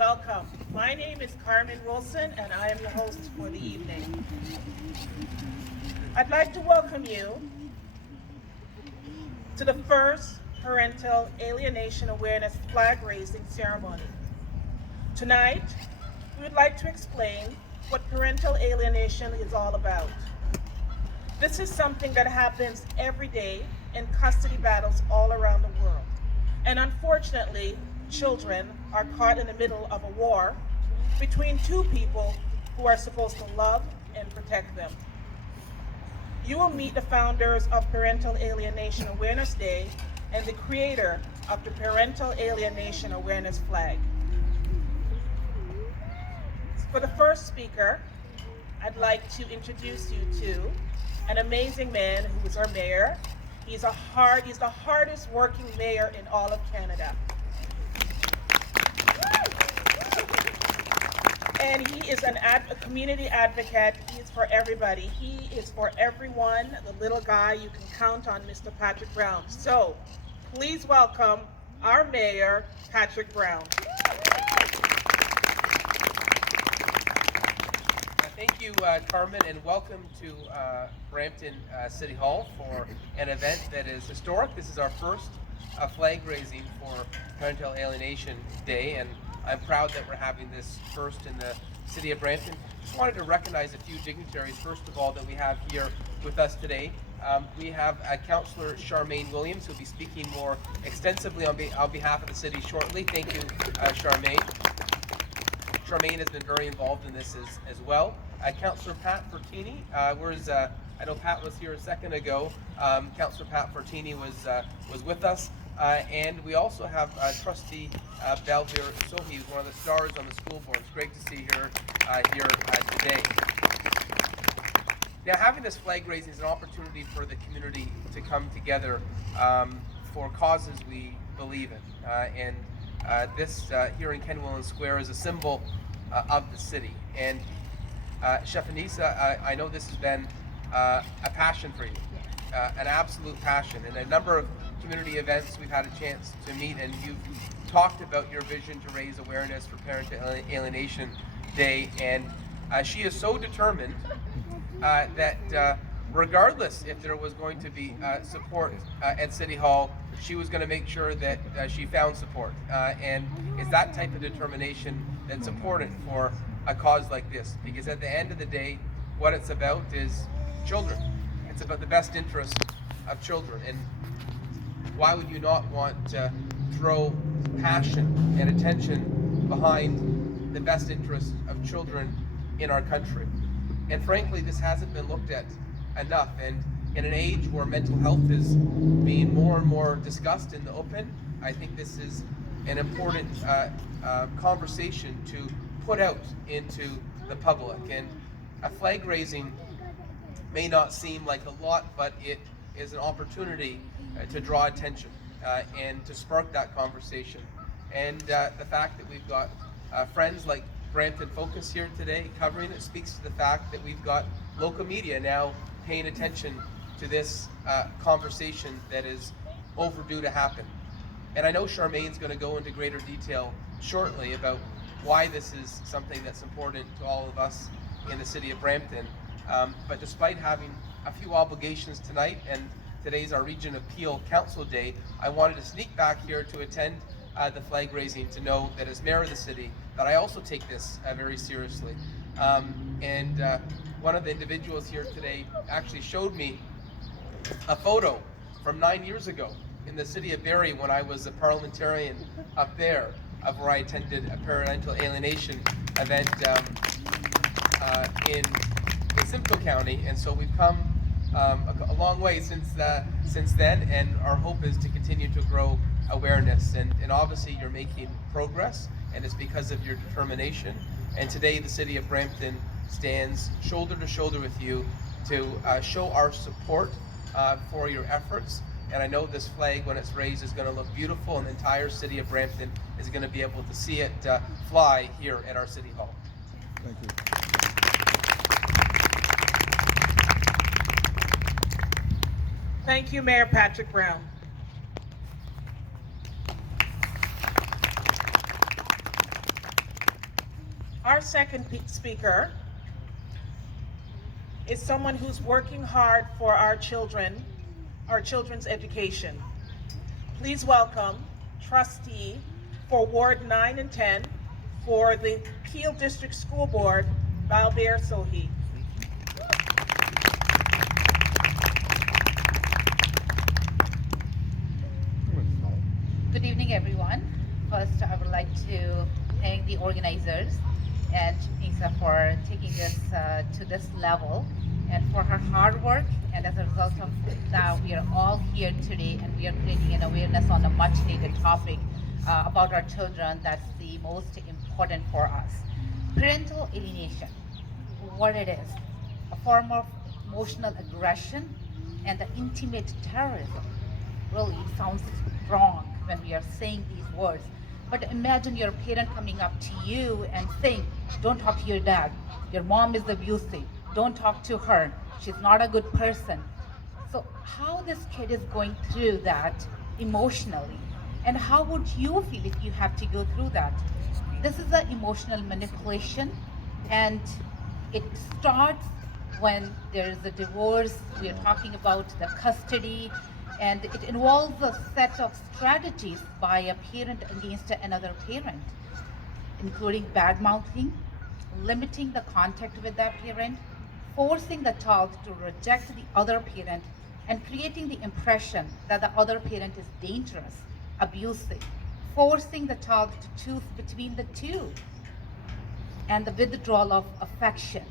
welcome. My name is Carmen Wilson, and I am your host for the evening. I'd like to welcome you to the first Parental Alienation Awareness flag raising ceremony. Tonight, we would like to explain what parental alienation is all about. This is something that happens every day in custody battles all around the world. And unfortunately, children are caught in the middle of a war between two people who are supposed to love and protect them. You will meet the founders of Parental Alienation Awareness Day and the creator of the Parental Alienation Awareness flag. For the first speaker, I'd like to introduce you to an amazing man who is our mayor. He's the hardest working mayor in all of Canada. And he is a community advocate. He is for everybody. He is for everyone. The little guy, you can count on Mr. Patrick Brown. So please welcome our mayor, Patrick Brown. Thank you, Carmen, and welcome to Brampton City Hall for an event that is historic. This is our first flag raising for Parental Alienation Day, and I'm proud that we're having this first in the city of Brampton. Just wanted to recognize a few dignitaries, first of all, that we have here with us today. We have Councillor Charmaine Williams, who will be speaking more extensively on behalf of the city shortly. Thank you, Charmaine. Charmaine has been very involved in this as well. Councillor Pat Fortini, I know Pat was here a second ago. Councillor Pat Fortini was with us. And we also have Trustee Belvir Sohi, who's one of the stars on the school board. It's great to see her here today. Now, having this flag raising is an opportunity for the community to come together for causes we believe in. This here in Ken Willen Square is a symbol of the city. And Chef Anissa, I know this has been a passion for you, an absolute passion. And a number of community events we've had a chance to meet, and you've talked about your vision to raise awareness for Parental Alienation Day. And she is so determined that regardless if there was going to be support at City Hall, she was going to make sure that she found support. And it's that type of determination that's important for a cause like this, because at the end of the day, what it's about is children. It's about the best interest of children. And why would you not want to throw passion and attention behind the best interest of children in our country? And frankly, this hasn't been looked at enough. And in an age where mental health is being more and more discussed in the open, I think this is an important conversation to put out into the public. And a flag raising may not seem like a lot, but it is an opportunity to draw attention and to spark that conversation. And the fact that we've got friends like Brampton Focus here today covering it speaks to the fact that we've got local media now paying attention to this conversation that is overdue to happen. And I know Charmaine's going to go into greater detail shortly about why this is something that's important to all of us in the city of Brampton. But despite having a few obligations tonight, and today's our Region of Peel Council Day, I wanted to sneak back here to attend the flag raising to know that as mayor of the city, that I also take this very seriously. One of the individuals here today actually showed me a photo from 9 years ago in the city of Barrie when I was a parliamentarian up there, where I attended a parental alienation event in Simcoe County. And so we've come a long way since then, and our hope is to continue to grow awareness. And obviously you're making progress, and it's because of your determination. And today the city of Brampton stands shoulder to shoulder with you to show our support for your efforts. And I know this flag, when it's raised, is going to look beautiful, and the entire city of Brampton is going to be able to see it fly here at our City Hall. Thank you. Thank you, Mayor Patrick Brown. Our second speaker is someone who's working hard for our children's education. Please welcome trustee for Ward 9 and 10 for the Peel District School Board, Balbir Sohi. Good evening, everyone. First, I would like to thank the organizers and Nisa for taking this to this level and for her hard work. And as a result of that, we are all here today and we are creating an awareness on a much needed topic about our children that's the most important for us. Parental alienation, what it is, a form of emotional aggression and intimate terrorism. Really, it sounds strong when we are saying these words. But imagine your parent coming up to you and saying, don't talk to your dad. Your mom is abusive. Don't talk to her. She's not a good person. So how this kid is going through that emotionally, and how would you feel if you have to go through that? This is the emotional manipulation, and it starts when there is a divorce. We are talking about the custody, and it involves a set of strategies by a parent against another parent, including bad mouthing, limiting the contact with that parent, forcing the child to reject the other parent, and creating the impression that the other parent is dangerous, abusive, forcing the child to choose between the two, and the withdrawal of affection.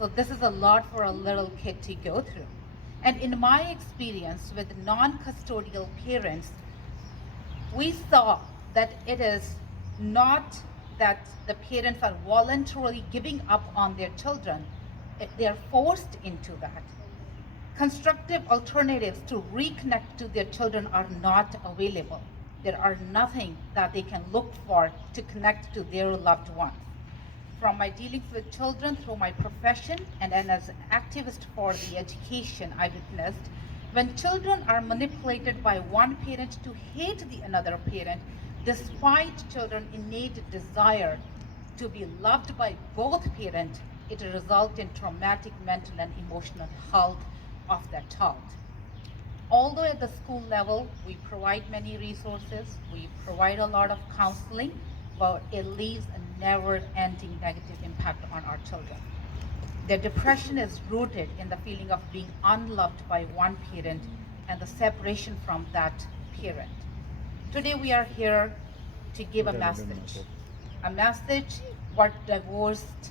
So this is a lot for a little kid to go through. And in my experience with non-custodial parents, we saw that it is not that the parents are voluntarily giving up on their children. They're forced into that. Constructive alternatives to reconnect to their children are not available. There are nothing that they can look for to connect to their loved ones. From my dealings with children through my profession and as an activist for the education, I witnessed when children are manipulated by one parent to hate the another parent, despite children's innate desire to be loved by both parents, it results in traumatic mental and emotional health of that child. Although at the school level, we provide many resources, we provide a lot of counseling, but it leaves a never-ending negative impact on our children. Their depression is rooted in the feeling of being unloved by one parent and the separation from that parent. Today we are here to give a message what divorced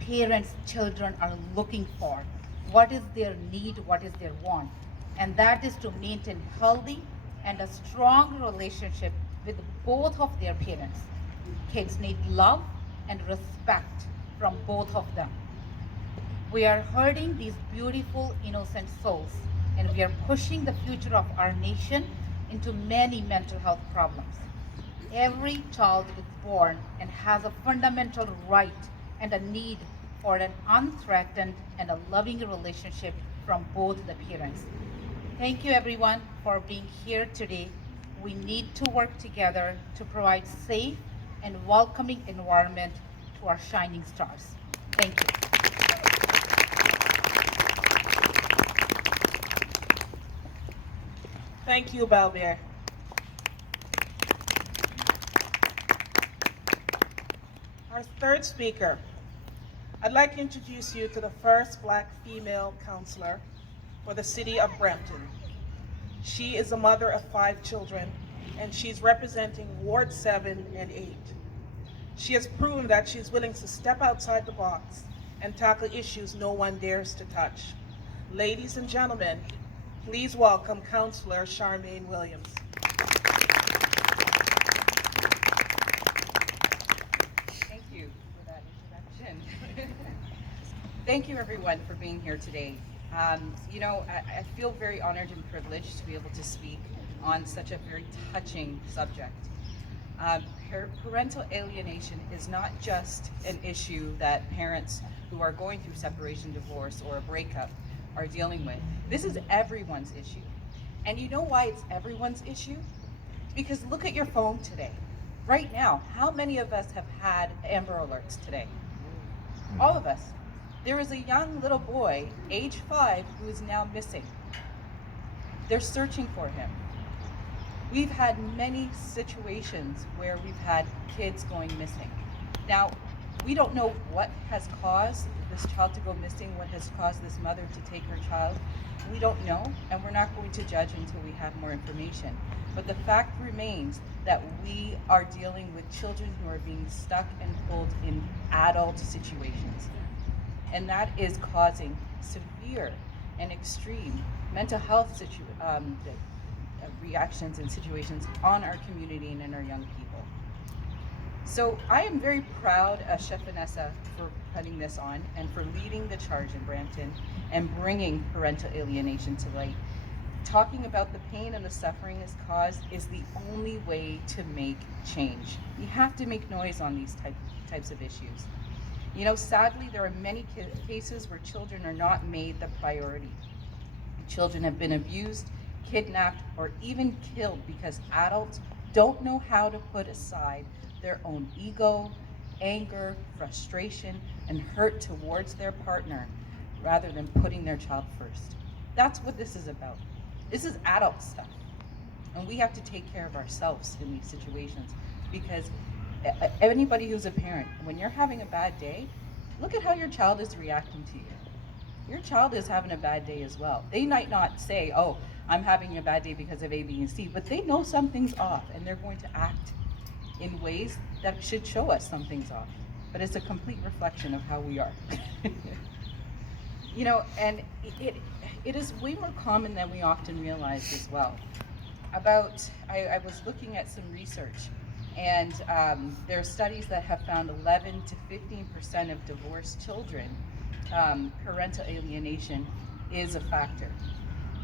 parents, children are looking for. What is their need, what is their want? And that is to maintain healthy and a strong relationship with both of their parents. Kids need love and respect from both of them. We are hurting these beautiful, innocent souls, and we are pushing the future of our nation into many mental health problems. Every child is born and has a fundamental right and a need for an unthreatened and a loving relationship from both the parents. Thank you everyone for being here today. We need to work together to provide safe and welcoming environment to our shining stars. Thank you. Thank you, Balbir. Our third speaker, I'd like to introduce you to the first Black female counselor for the city of Brampton. She is a mother of 5 children, and she's representing Ward 7 and 8. She has proven that she's willing to step outside the box and tackle issues no one dares to touch. Ladies and gentlemen, please welcome Counselor Charmaine Williams. Thank you for that introduction. Thank you everyone for being here today. I feel very honored and privileged to be able to speak on such a very touching subject. Parental alienation is not just an issue that parents who are going through separation, divorce, or a breakup are dealing with. This is everyone's issue. And you know why it's everyone's issue? Because look at your phone today. Right now, how many of us have had Amber Alerts today? All of us. There is a young little boy, age 5, who is now missing. They're searching for him. We've had many situations where we've had kids going missing. Now, we don't know what has caused this child to go missing, what has caused this mother to take her child. We don't know, and we're not going to judge until we have more information. But the fact remains that we are dealing with children who are being stuck and pulled in adult situations. And that is causing severe and extreme mental health reactions and situations on our community and in our young people. So I am very proud of Chef Vanessa for putting this on and for leading the charge in Brampton and bringing parental alienation to light. Talking about the pain and the suffering it's caused is the only way to make change. You have to make noise on these types of issues. You know, sadly, there are many cases where children are not made the priority. Children have been abused, kidnapped, or even killed because adults don't know how to put aside their own ego, anger, frustration, and hurt towards their partner rather than putting their child first. That's what this is about. This is adult stuff. And we have to take care of ourselves in these situations because anybody who's a parent, when you're having a bad day, look at how your child is reacting to you. Your child is having a bad day as well. They might not say, oh, I'm having a bad day because of A, B, and C, but they know something's off and they're going to act in ways that should show us something's off. But it's a complete reflection of how we are. You know, and it is way more common than we often realize as well. I was looking at some research, and there are studies that have found 11 to 15% of divorced children, parental alienation is a factor.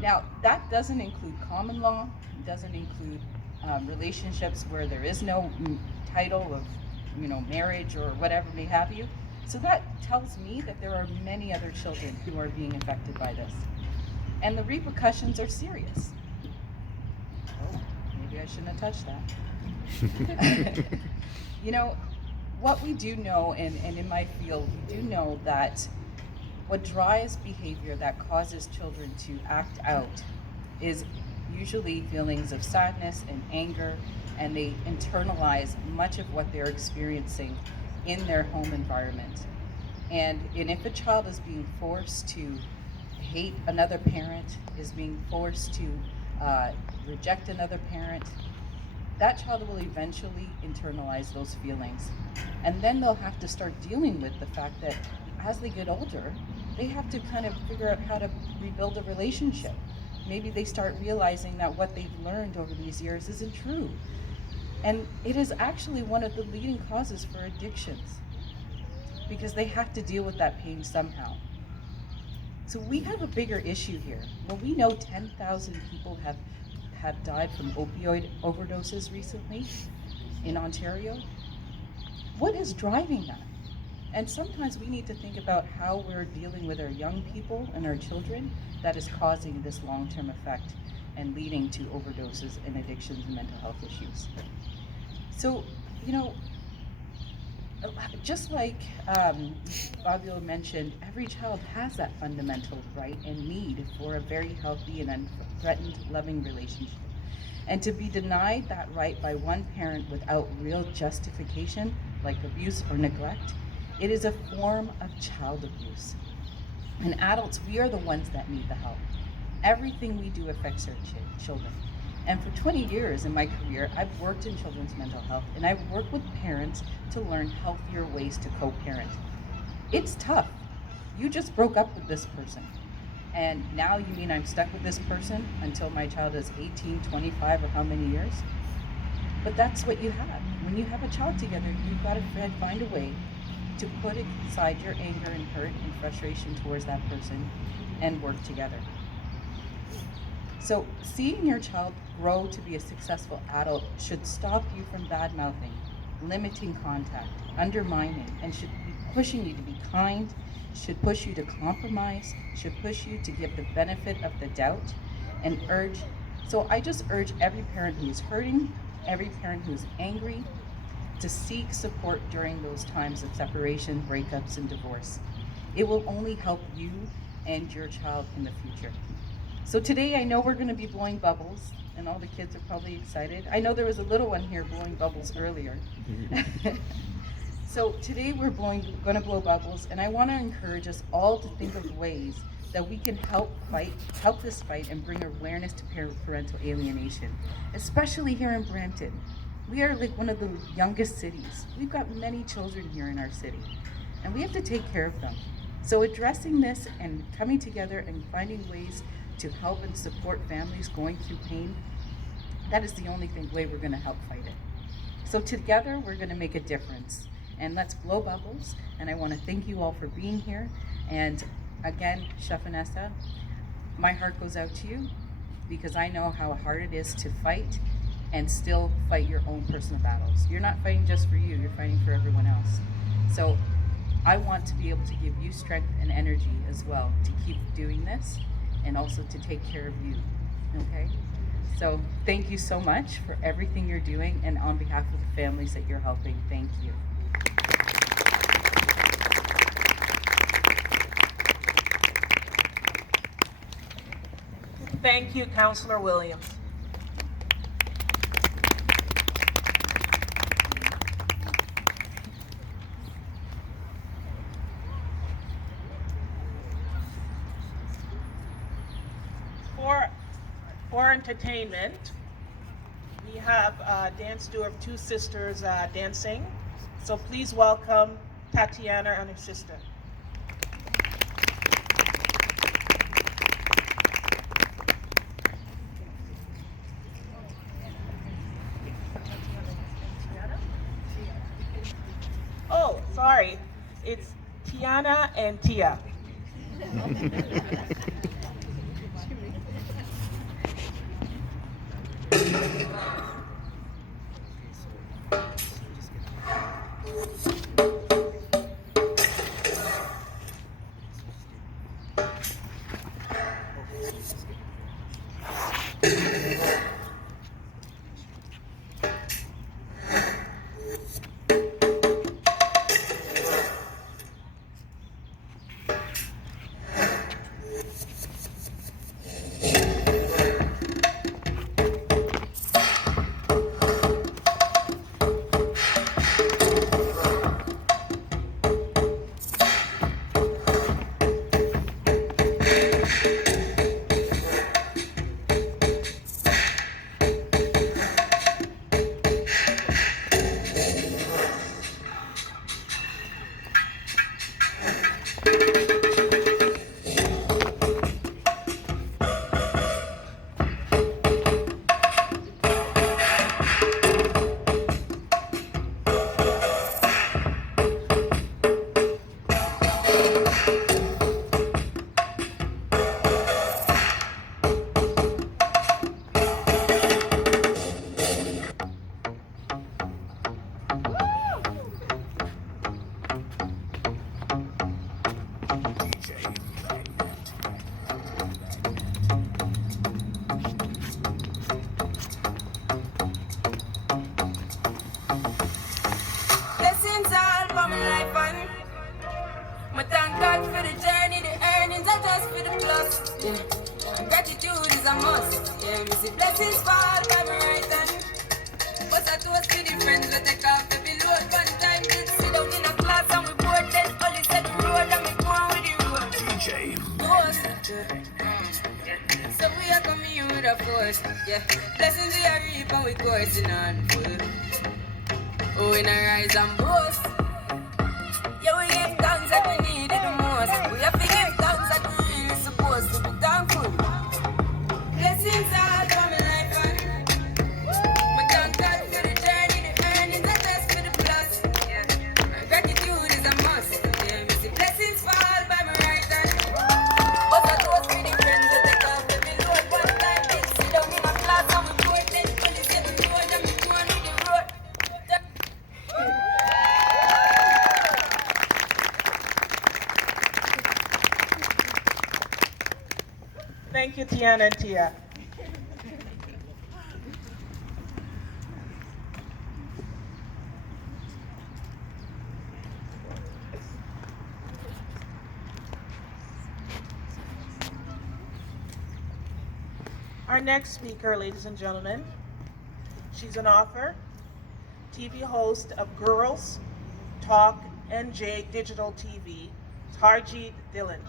Now, that doesn't include common law, it doesn't include relationships where there is no title of, marriage or whatever may have you. So that tells me that there are many other children who are being affected by this. And the repercussions are serious. Oh, maybe I shouldn't have touched that. What we do know, and in my field, we do know that what drives behavior that causes children to act out is usually feelings of sadness and anger, and they internalize much of what they're experiencing in their home environment. And if a child is being forced to hate another parent, is being forced to reject another parent, that child will eventually internalize those feelings. And then they'll have to start dealing with the fact that as they get older, they have to kind of figure out how to rebuild a relationship. Maybe they start realizing that what they've learned over these years isn't true. And it is actually one of the leading causes for addictions because they have to deal with that pain somehow. So we have a bigger issue here. Well, we know 10,000 people have died from opioid overdoses recently in Ontario. What is driving that? And sometimes we need to think about how we're dealing with our young people and our children that is causing this long-term effect and leading to overdoses and addictions and mental health issues. So, just like Fabio mentioned, every child has that fundamental right and need for a very healthy and unthreatened, loving relationship. And to be denied that right by one parent without real justification, like abuse or neglect, it is a form of child abuse. And adults, we are the ones that need the help. Everything we do affects our children. And for 20 years in my career, I've worked in children's mental health, and I've worked with parents to learn healthier ways to co-parent. It's tough. You just broke up with this person. And now you mean I'm stuck with this person until my child is 18, 25, or how many years? But that's what you have. When you have a child together, you've got to find a way to put aside your anger and hurt and frustration towards that person and work together. So seeing your child grow to be a successful adult should stop you from bad-mouthing, limiting contact, undermining, and should be pushing you to be kind, should push you to compromise, should push you to give the benefit of the doubt, and I just urge every parent who's hurting, every parent who's angry, to seek support during those times of separation, breakups, and divorce. It will only help you and your child in the future. So today I know we're going to be blowing bubbles, and all the kids are probably excited. I know there was a little one here blowing bubbles earlier. So today we're going to blow bubbles, and I want to encourage us all to think of ways that we can help this fight and bring awareness to parental alienation, especially here in Brampton. We are like one of the youngest cities. We've got many children here in our city, and we have to take care of them. So addressing this and coming together and finding ways to help and support families going through pain, that is the only way we're going to help fight it. So together we're going to make a difference. And let's blow bubbles. And I want to thank you all for being here. And again, Chef Vanessa, my heart goes out to you because I know how hard it is to fight and still fight your own personal battles. You're not fighting just for you, you're fighting for everyone else. So I want to be able to give you strength and energy as well to keep doing this and also to take care of you, okay? So thank you so much for everything you're doing, and on behalf of the families that you're helping, thank you. Thank you, Councillor Williams. For entertainment, we have a dance duo of two sisters dancing. So please welcome Tatiana and her sister. Oh, sorry. It's Tiana and Tia. Blessings all for my life and my thank God for the journey, the earnings are just for the plus. Yeah. And gratitude is a must. Yeah, we see blessings fall by my right hand. But I toast to the friends that take off the load. One time did sit down in a class and we board then only said the road and we go on with the road. DJ. So we are coming here with a force. Yeah. Blessings we are reap and we coursing on full. Oh, we not rise and boast. Yeah, we give thanks that we need it the most. We have to give thanks that we really supposed to be thankful. Blessings all for my life and my thank God for the journey, the earnings are just for the plus. Yeah. And gratitude is a must. Yeah, we see blessings fall by my right hand. But I toast with the friends that take off the load. One time they sit down in a class and we board then only say the road and we go on with the road. Thank you, Tiana and Tia. Our next speaker, ladies and gentlemen, she's an author, TV host of Girls Talk NJ Digital TV, Harjeet Dillon.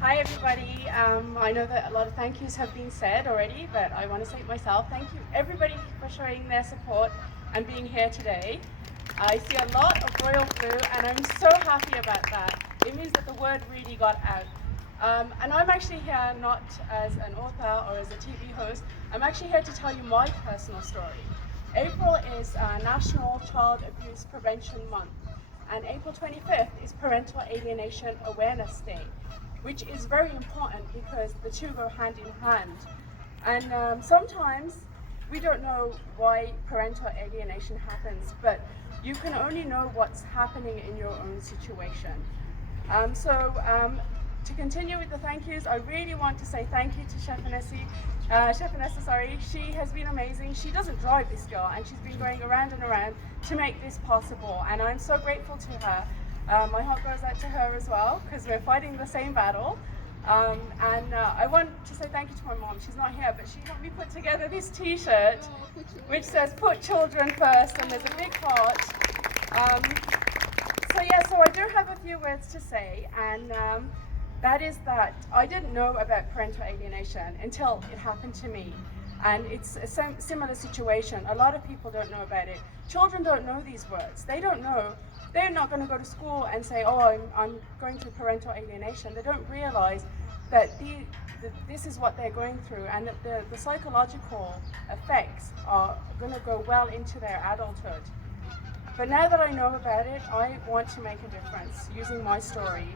Hi everybody. I know that a lot of thank yous have been said already, but I want to say it myself. Thank you everybody for showing their support and being here today. I see a lot of royal blue and I'm so happy about that. It means that the word really got out. And I'm actually here not as an author or as a TV host. I'm actually here to tell you my personal story. April is National Child Abuse Prevention Month, and April 25th is Parental Alienation Awareness Day, which is very important because the two go hand in hand. And sometimes we don't know why parental alienation happens, but you can only know what's happening in your own situation. To continue with the thank yous, I really want to say thank you to Chef Vanessa. She has been amazing. She doesn't drive, this girl, and she's been going around and around to make this possible, and I'm so grateful to her. My heart goes out to her as well, because we're fighting the same battle. I want to say thank you to my mom. She's not here, but she helped me put together this t-shirt, which says "Put children first," and there's a big heart. So I do have a few words to say, and that is that I didn't know about parental alienation until it happened to me. And it's a similar situation. A lot of people don't know about it. Children don't know these words. They don't know. They're not going to go to school and say, oh, I'm going through parental alienation. They don't realize that this is what they're going through, and that the psychological effects are going to go well into their adulthood. But now that I know about it, I want to make a difference using my story.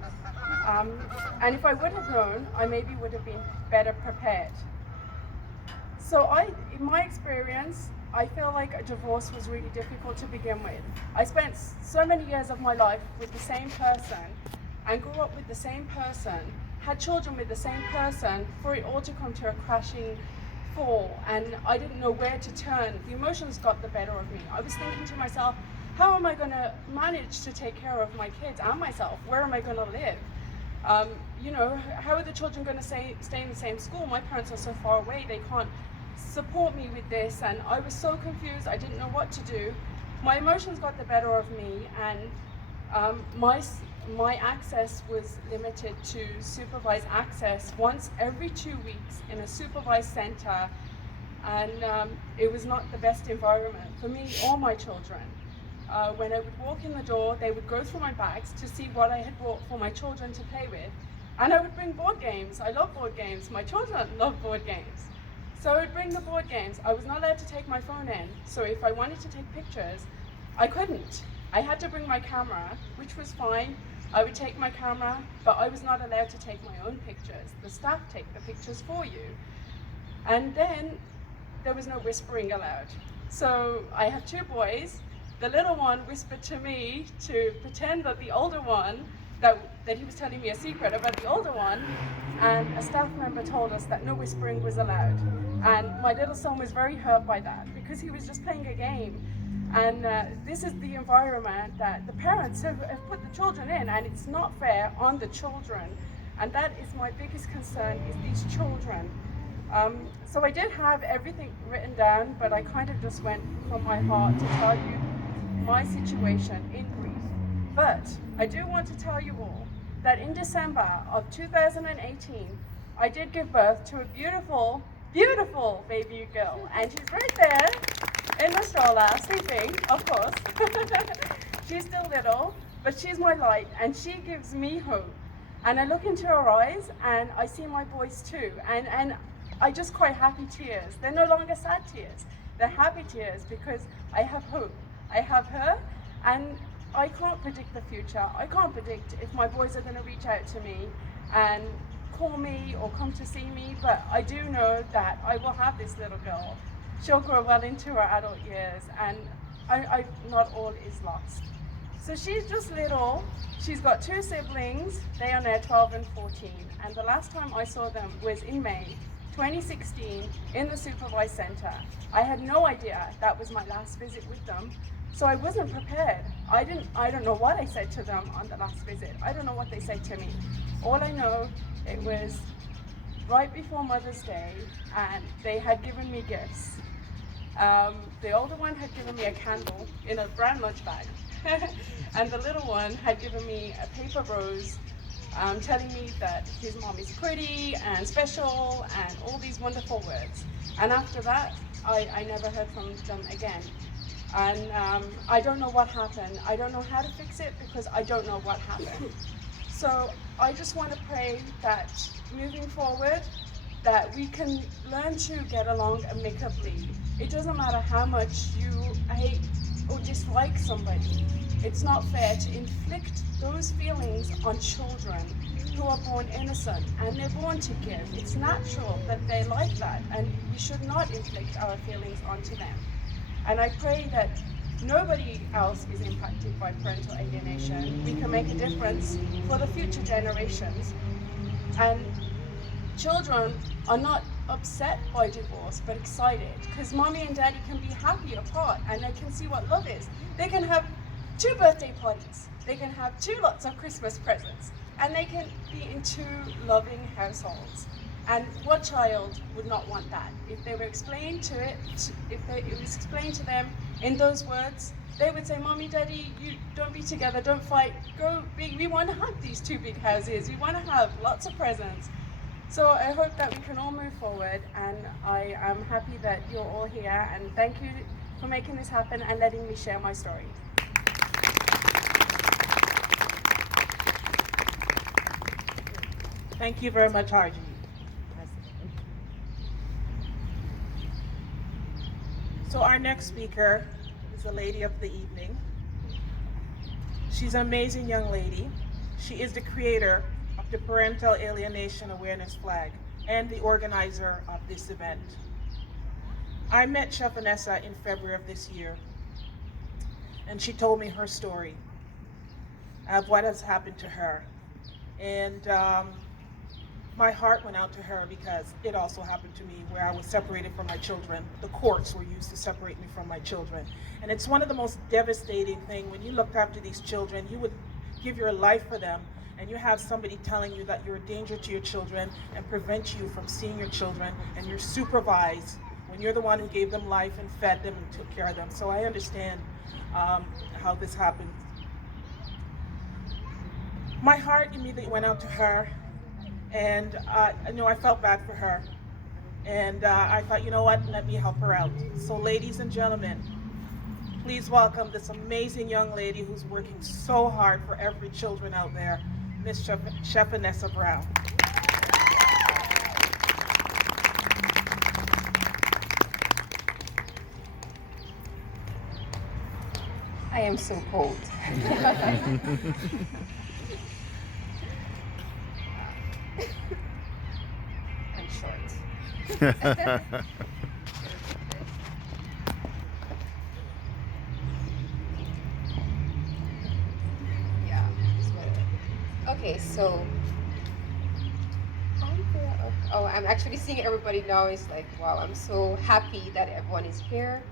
And if I would have known, I maybe would have been better prepared. So in my experience, I feel like a divorce was really difficult to begin with. I spent so many years of my life with the same person and grew up with the same person, had children with the same person, for it all to come to a crashing fall, and I didn't know where to turn. The emotions got the better of me. I was thinking to myself, how am I going to manage to take care of my kids and myself? Where am I going to live? How are the children going to stay in the same school? My parents are so far away, they can't support me with this, and I was so confused. I didn't know what to do. My emotions got the better of me, and my access was limited to supervised access once every 2 weeks in a supervised center, and it was not the best environment for me or my children. When I would walk in the door, they would go through my bags to see what I had brought for my children to play with, and I would bring board games. I love board games. My children love board games. So I would bring the board games. I was not allowed to take my phone in, so if I wanted to take pictures, I couldn't. I had to bring my camera, which was fine. I would take my camera, but I was not allowed to take my own pictures. The staff take the pictures for you. And then there was no whispering allowed. So I have two boys. The little one whispered to me to pretend that the older one, that he was telling me a secret about the older one, and a staff member told us that no whispering was allowed. And my little son was very hurt by that because he was just playing a game. And this is the environment that the parents have put the children in, and it's not fair on the children. And that is my biggest concern, is these children. So I did have everything written down, but I kind of just went from my heart to tell you my situation in brief. But I do want to tell you all that in December of 2018, I did give birth to a beautiful, beautiful baby girl. And she's right there in the stroller, sleeping, of course. She's still little, but she's my light, and she gives me hope. And I look into her eyes, and I see my boys too. And I just cry happy tears. They're no longer sad tears. They're happy tears because I have hope. I have her, and I can't predict the future. I can't predict if my boys are going to reach out to me and call me or come to see me, but I do know that I will have this little girl. She'll grow well into her adult years, and not all is lost. So she's just little. She's got two siblings. They are now 12 and 14, and the last time I saw them was in May 2016 in the supervised center. I had no idea that was my last visit with them, So I wasn't prepared. I don't know what I said to them on the last visit. I don't know what they said to me. All I know, it was right before Mother's Day, and they had given me gifts. The older one had given me a candle in a brown lunch bag, and the little one had given me a paper rose, telling me that his mom is pretty and special and all these wonderful words. And after that, I never heard from them again. And I don't know what happened. I don't know how to fix it because I don't know what happened. So I just want to pray that moving forward, that we can learn to get along amicably. It doesn't matter how much you hate or dislike somebody. It's not fair to inflict those feelings on children who are born innocent and they're born to give. It's natural that they like that, and we should not inflict our feelings onto them. And I pray that nobody else is impacted by parental alienation. We can make a difference for the future generations. And children are not upset by divorce, but excited, because mommy and daddy can be happy apart and they can see what love is. They can have 2 birthday parties, they can have 2 lots of Christmas presents, and they can be in 2 loving households. And what child would not want that? If they were explained to it, if it was explained to them in those words, they would say, Mommy, Daddy, you don't be together, don't fight, go big. We want to have these 2 big houses, we want to have lots of presents. So I hope that we can all move forward, and I am happy that you're all here, and thank you for making this happen and letting me share my story. Thank you very much, Harji. So our next speaker is the lady of the evening. She's an amazing young lady. She is the creator of the Parental Alienation Awareness flag and the organizer of this event. I met Chef Vanessa in February of this year, and she told me her story of what has happened to her. And my heart went out to her because it also happened to me, where I was separated from my children. The courts were used to separate me from my children. And it's one of the most devastating things when you look after these children. You would give your life for them, and you have somebody telling you that you're a danger to your children and prevent you from seeing your children, and you're supervised when you're the one who gave them life and fed them and took care of them. So I understand how this happened. My heart immediately went out to her, and I felt bad for her. And I thought, you know what, let me help her out. So ladies and gentlemen, please welcome this amazing young lady who's working so hard for every children out there, Miss Chef Vanessa Brown. I am so cold. I'm short. Yeah. Okay, so I'm actually seeing everybody now. It's like, wow, I'm so happy that everyone is here.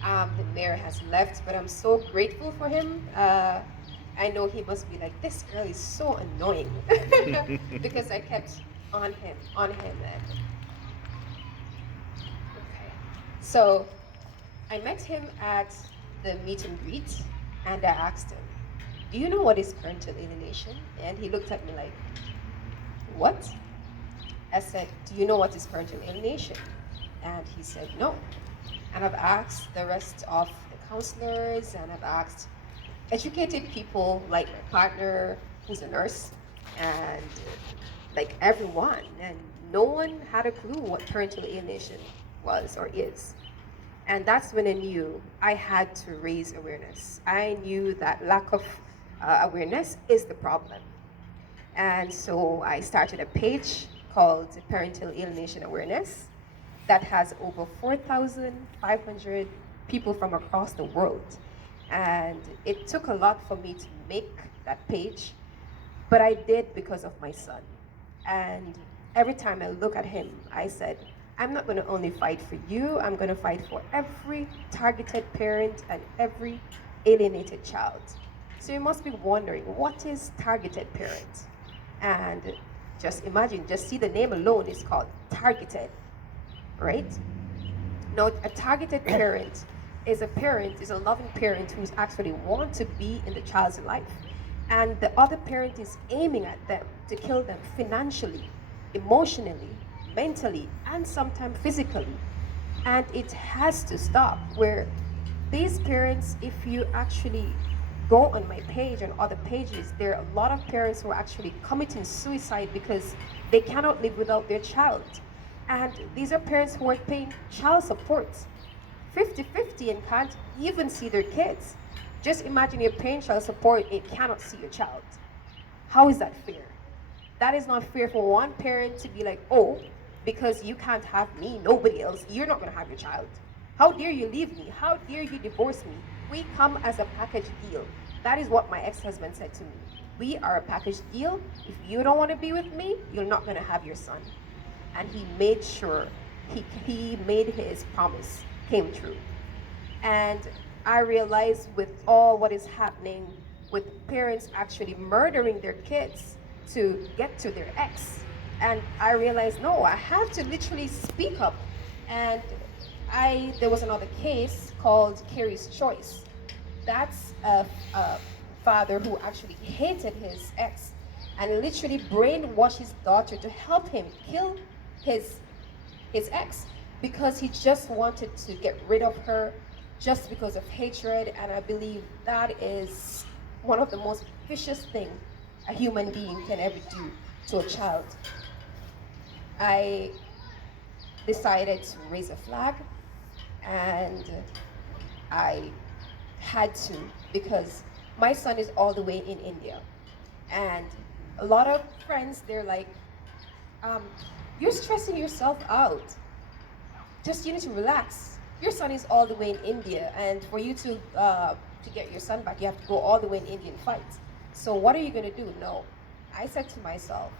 The mayor has left, but I'm so grateful for him. I know he must be like, this girl is so annoying because I kept on him. And okay. So I met him at the meet and greet, and I asked him, do you know what is parental alienation? And he looked at me like, what? I said, do you know what is parental alienation? And he said, no. And I've asked the rest of the counselors, and I've asked educated people like my partner, who's a nurse, and like everyone, and no one had a clue what parental alienation was or is. And that's when I knew I had to raise awareness. I knew that lack of awareness is the problem. And so I started a page called Parental Alienation Awareness that has over 4,500 people from across the world. And it took a lot for me to make that page, but I did because of my son. And every time I look at him, I said, I'm not gonna only fight for you, I'm gonna fight for every targeted parent and every alienated child. So you must be wondering, what is targeted parent? And just imagine, just see the name alone is called targeted, right? Now, a targeted parent, is a loving parent who's actually want to be in the child's life. And the other parent is aiming at them to kill them financially, emotionally, mentally, and sometimes physically. And it has to stop. Where these parents, if you actually go on my page and other pages, there are a lot of parents who are actually committing suicide because they cannot live without their child. And these are parents who are paying child support 50-50 and can't even see their kids. Just imagine you're paying child support and cannot see your child. How is that fair? That is not fair for one parent to be like, oh, because you can't have me, nobody else, you're not gonna have your child. How dare you leave me? How dare you divorce me? We come as a package deal. That is what my ex-husband said to me. We are a package deal. If you don't want to be with me, you're not gonna have your son. And he made sure, he made his promise came true. And I realized with all what is happening with parents actually murdering their kids to get to their ex. And I realized, no, I have to literally speak up. And there was another case called Carrie's Choice. That's a father who actually hated his ex and literally brainwashed his daughter to help him kill his ex because he just wanted to get rid of her just because of hatred. And I believe that is one of the most vicious things a human being can ever do to a child. I decided to raise a flag, and I had to, because my son is all the way in India. And a lot of friends, they're like, you're stressing yourself out. Just, you need to relax. Your son is all the way in India, and for you to get your son back, you have to go all the way in India and fight. So what are you gonna do? No. I said to myself,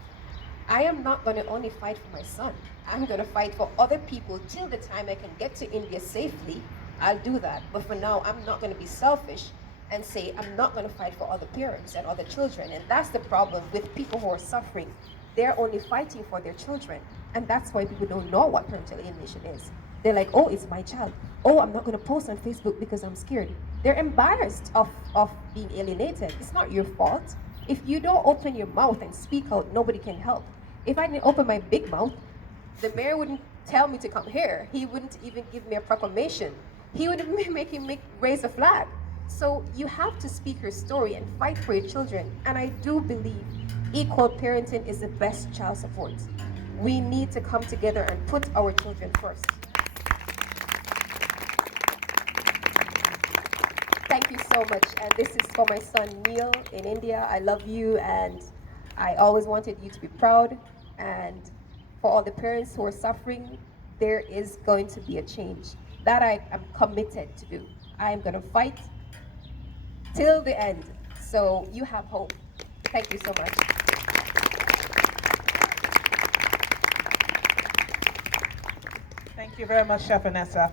I am not gonna only fight for my son. I'm gonna fight for other people till the time I can get to India safely. I'll do that. But for now, I'm not gonna be selfish and say I'm not gonna fight for other parents and other children. And that's the problem with people who are suffering. They're only fighting for their children. And that's why people don't know what parental alienation is. They're like, oh, it's my child. Oh, I'm not gonna post on Facebook because I'm scared. They're embarrassed of being alienated. It's not your fault. If you don't open your mouth and speak out, nobody can help. If I didn't open my big mouth, the mayor wouldn't tell me to come here. He wouldn't even give me a proclamation. He would make me raise a flag. So you have to speak your story and fight for your children. And I do believe equal parenting is the best child support. We need to come together and put our children first. Thank you so much. And this is for my son Neil in India. I love you, and I always wanted you to be proud. And for all the parents who are suffering, there is going to be a change. That I am committed to do. I am going to fight till the end. So you have hope. Thank you so much. Thank you very much, Chef Vanessa.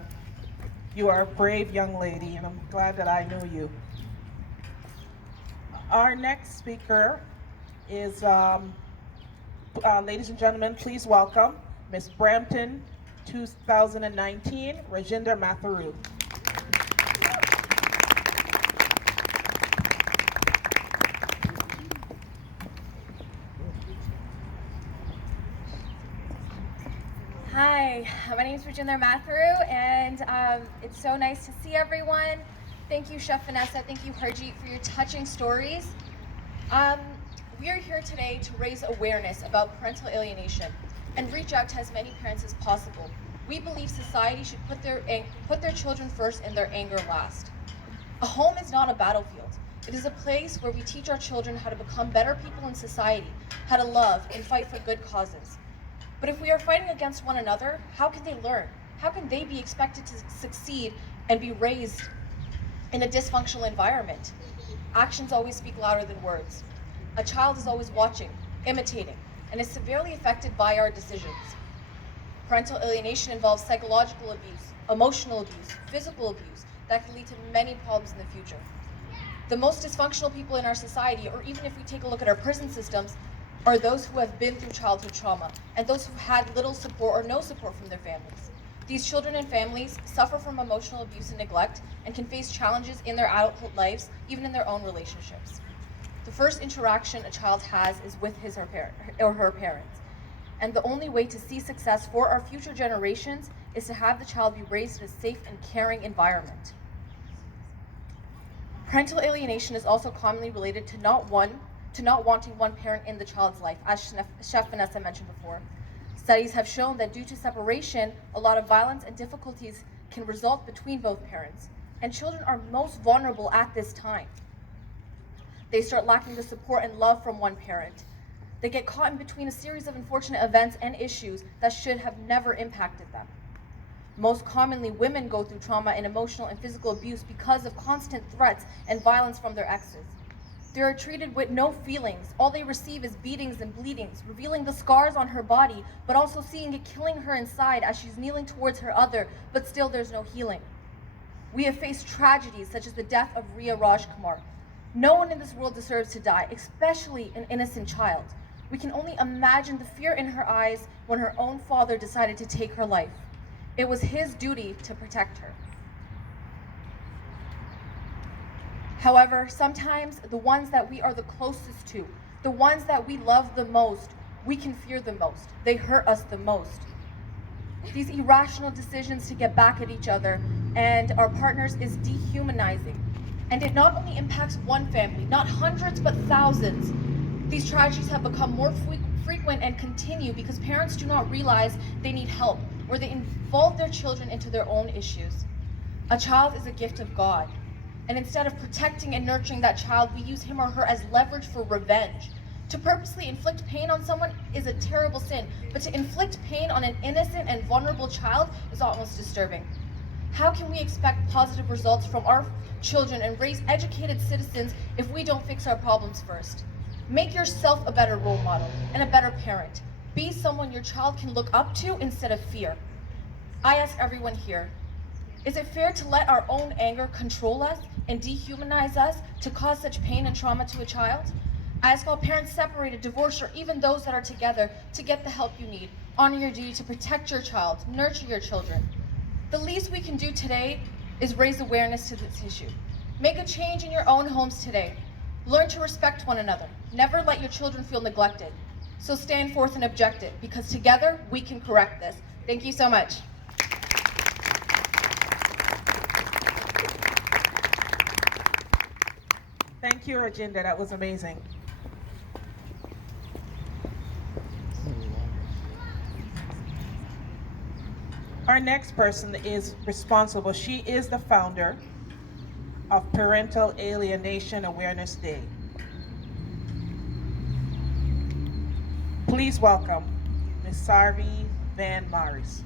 You are a brave young lady, and I'm glad that I knew you. Our next speaker is, ladies and gentlemen, please welcome Miss Brampton 2019, Rajinder Matharu. Hi, my name is Rajinder Matharu, and it's so nice to see everyone. Thank you, Chef Vanessa. Thank you, Harjeet, for your touching stories. We are here today to raise awareness about parental alienation and reach out to as many parents as possible. We believe society should put their children first and their anger last. A home is not a battlefield. It is a place where we teach our children how to become better people in society, how to love and fight for good causes. But if we are fighting against one another, how can they learn? How can they be expected to succeed and be raised in a dysfunctional environment? Actions always speak louder than words. A child is always watching, imitating, and is severely affected by our decisions. Parental alienation involves psychological abuse, emotional abuse, physical abuse that can lead to many problems in the future. The most dysfunctional people in our society, or even if we take a look at our prison systems, are those who have been through childhood trauma and those who've had little support or no support from their families. These children and families suffer from emotional abuse and neglect and can face challenges in their adulthood lives, even in their own relationships. The first interaction a child has is with his or her parents. And the only way to see success for our future generations is to have the child be raised in a safe and caring environment. Parental alienation is also commonly related to not wanting one parent in the child's life, as Chef Vanessa mentioned before. Studies have shown that due to separation, a lot of violence and difficulties can result between both parents, and children are most vulnerable at this time. They start lacking the support and love from one parent. They get caught in between a series of unfortunate events and issues that should have never impacted them. Most commonly, women go through trauma and emotional and physical abuse because of constant threats and violence from their exes. They are treated with no feelings. All they receive is beatings and bleedings, revealing the scars on her body, but also seeing it killing her inside as she's kneeling towards her other, but still there's no healing. We have faced tragedies such as the death of Ria Rajkumar. No one in this world deserves to die, especially an innocent child. We can only imagine the fear in her eyes when her own father decided to take her life. It was his duty to protect her. However, sometimes the ones that we are the closest to, the ones that we love the most, we can fear the most. They hurt us the most. These irrational decisions to get back at each other and our partners is dehumanizing. And it not only impacts one family, not hundreds, but thousands. These tragedies have become more frequent and continue because parents do not realize they need help, or they involve their children into their own issues. A child is a gift of God. And instead of protecting and nurturing that child, we use him or her as leverage for revenge. To purposely inflict pain on someone is a terrible sin, but to inflict pain on an innocent and vulnerable child is almost disturbing. How can we expect positive results from our children and raise educated citizens if we don't fix our problems first? Make yourself a better role model and a better parent. Be someone your child can look up to instead of fear. I ask everyone here, is it fair to let our own anger control us and dehumanize us to cause such pain and trauma to a child? I ask all parents separated, divorced, or even those that are together to get the help you need. Honor your duty to protect your child, nurture your children. The least we can do today is raise awareness to this issue. Make a change in your own homes today. Learn to respect one another. Never let your children feel neglected. So stand forth and object it, because together we can correct this. Thank you so much. Thank you, Rajinder. That was amazing. Our next person is responsible. She is the founder of Parental Alienation Awareness Day. Please welcome Ms. Sarvi Van Maris.